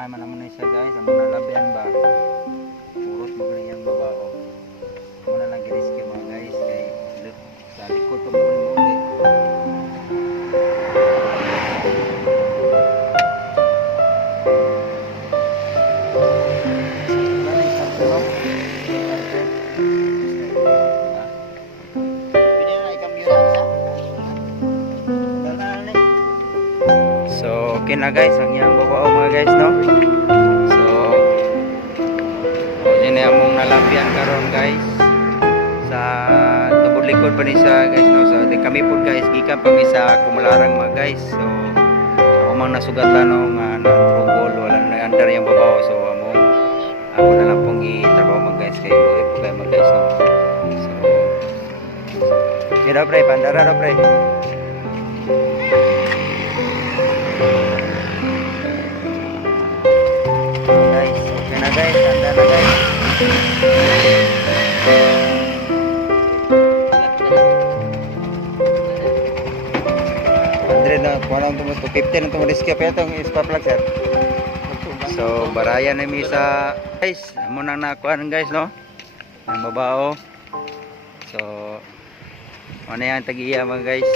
Kaya man naman na siya guys, ang mga labihan ba? Purot mo ganyan yung babae. Muna lang giriski mga guys, kay sa likod pa muli-muli. Wala na isang pero. Pwede na i-cambio na isa. So, okay na guys, ang iyang babae mga guys, no? So, yun na among nalapian karon guys. Sa tubod likod pa ni sa guys, no? So, di kami po guys, gikan pa mi sa Kumularang mga guys. So, ako mang nasugatan no, nga na trugol, wala na under yung babae. So, ako na lang pong itrabaho mga guys, kay uri po kayo mga guys, no? So, kira pre, pandara na pre. Guys, okay na guys, handa na guys. Andre na, kung anong tumuto, 15 ang tumuriski, pero itong spark plug sir. So, baraya na mi sa guys, amo nang nakuan guys, no? Ang babao. So, ano yan, tag-iya mga guys.